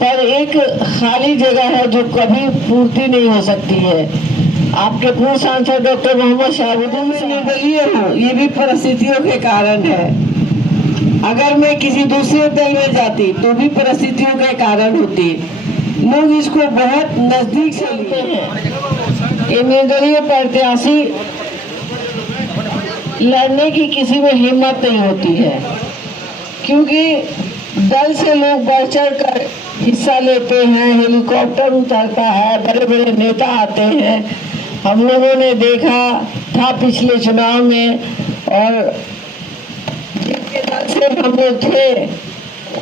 पर एक खाली जगह है जो कभी पूर्ति नहीं हो सकती है। आपके पूर्व सांसद डॉक्टर मोहम्मद शहाबुद्दीन से निर्दलीय हूँ, ये भी परिस्थितियों के कारण है। अगर मैं किसी दूसरे दल में जाती तो भी परिस्थितियों के कारण होती। लोग इसको बहुत नजदीक से लेते हैं। ये निर्दलीय प्रत्याशी लड़ने की किसी में हिम्मत नहीं होती है, क्योंकि दल से लोग बढ़ चढ़ कर हिस्सा लेते हैं, हेलीकॉप्टर उतरता है, बड़े बड़े नेता आते हैं। हम लोगों ने देखा था पिछले चुनाव में, और जिनके दल से हम लोग थे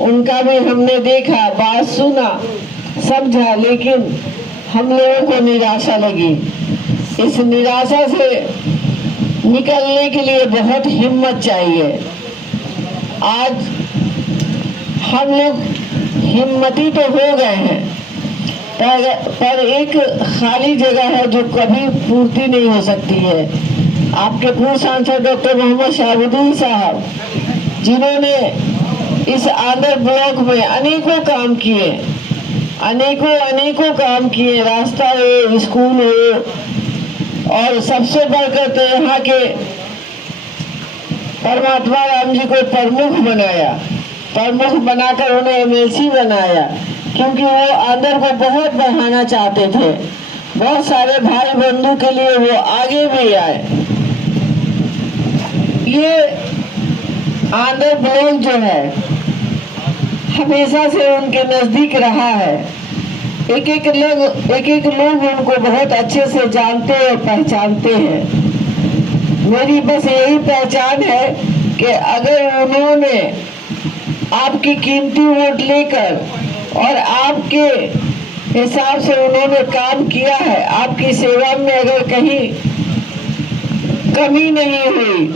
उनका भी हमने देखा, बात सुना, समझा, लेकिन हम लोगों को निराशा लगी। इस निराशा से निकलने के लिए बहुत हिम्मत चाहिए। आज हम लोग हिम्मती तो हो गए हैं, पर एक खाली जगह है जो कभी पूर्ति नहीं हो सकती है। आपके पूर्व सांसद डॉक्टर मोहम्मद शहाबुद्दीन साहब, जिन्होंने इस आंध्र ब्लॉक में अनेकों काम किए, अनेकों काम किए, रास्ता हो, स्कूल हो, और सबसे बढ़कर तो यहाँ के परमात्मा राम जी को प्रमुख बनाया, प्रमुख बनाकर उन्हें एमएलसी बनाया, क्योंकि वो आंध्र को बहुत बढ़ाना चाहते थे। बहुत सारे भाई बंधु के लिए वो आगे भी आए। ये आंध्र ब्लॉक जो है हमेशा से उनके नजदीक रहा है। एक एक लोग उनको बहुत अच्छे से जानते और पहचानते हैं। मेरी बस यही पहचान है कि अगर उन्होंने आपकी कीमती वोट लेकर और आपके हिसाब से उन्होंने काम किया है, आपकी सेवा में अगर कहीं कमी नहीं हुई,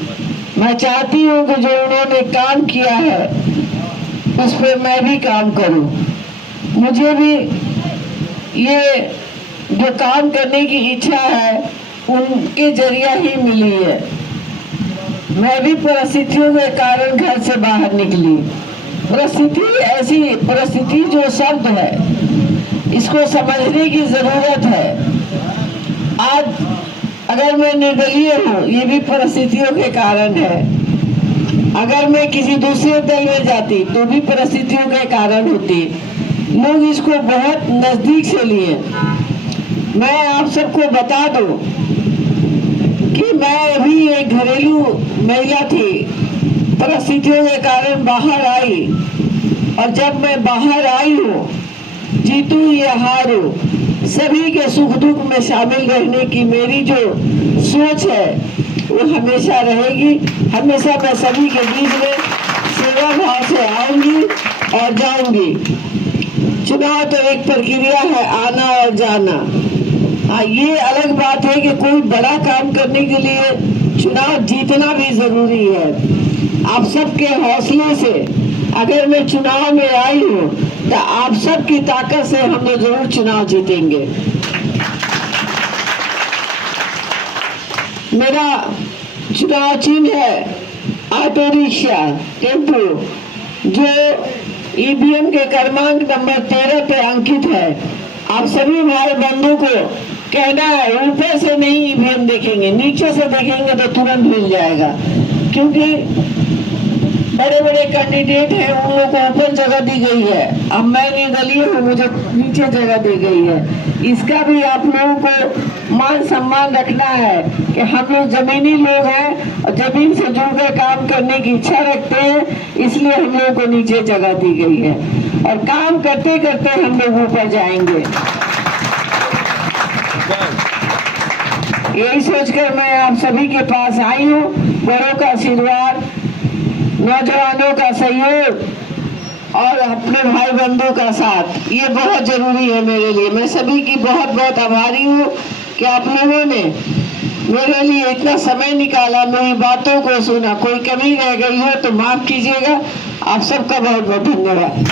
मैं चाहती हूँ कि जो उन्होंने काम किया है उस पर मैं भी काम करूँ। मुझे भी ये जो काम करने की इच्छा है उनके जरिया ही मिली है। मैं भी परिस्थितियों के कारण घर से बाहर निकली। परिस्थिति जो शब्द है इसको समझने की जरूरत है। आज अगर मैं निर्दलीय हूँ, ये भी परिस्थितियों के कारण है। अगर मैं किसी दूसरे दल में जाती तो भी परिस्थितियों के कारण होती। लोग इसको बहुत नजदीक से लिए। मैं आप सबको बता दूं कि मैं अभी एक घरेलू महिला थी, परिस्थितियों के कारण बाहर आई, और जब मैं बाहर आई हूँ, जीतू या हारू, सभी के सुख दुख में शामिल रहने की मेरी जो सोच है वो हमेशा रहेगी। हमेशा मैं सभी के बीच में सेवा भाव से आऊंगी और जाऊंगी। चुनाव तो एक प्रक्रिया है, आना और जाना। हाँ, ये अलग बात है कि कोई बड़ा काम करने के लिए चुनाव जीतना भी जरूरी है। आप सबके हौसले से अगर मैं चुनाव में आई हूँ तो आप सबकी ताकत से हम लोग जरूर चुनाव जीतेंगे। मेरा चुनाव चिन्ह है ऑटो रिक्शा, टेम्पो, जो ईवीएम के क्रमांक नंबर 13 पे अंकित है। आप सभी भाई बंधु को कहना है, ऊपर से नहीं ईवीएम देखेंगे, नीचे से देखेंगे तो तुरंत मिल जाएगा, क्योंकि बड़े बड़े कैंडिडेट हैं, उन लोगों को ऊपर जगह दी गई है। अब मैं निर्दलीय हूँ, मुझे नीचे जगह दी गई है। इसका भी आप लोगों को मान सम्मान रखना है कि हम लोग जमीनी लोग हैं और जमीन से जुड़कर काम करने की इच्छा रखते हैं, इसलिए हम लोगों को नीचे जगह दी गई है, और काम करते करते हम लोग ऊपर जाएंगे। यही सोचकर मैं आप सभी के पास आई हूँ। बड़ों का आशीर्वाद, नौजवानों का सहयोग और अपने भाई बंधु का साथ, ये बहुत जरूरी है मेरे लिए। मैं सभी की बहुत बहुत आभारी हूँ कि आप लोगों ने मेरे लिए इतना समय निकाला, मेरी बातों को सुना। कोई कमी रह गई हो तो माफ कीजिएगा। आप सबका बहुत बहुत धन्यवाद।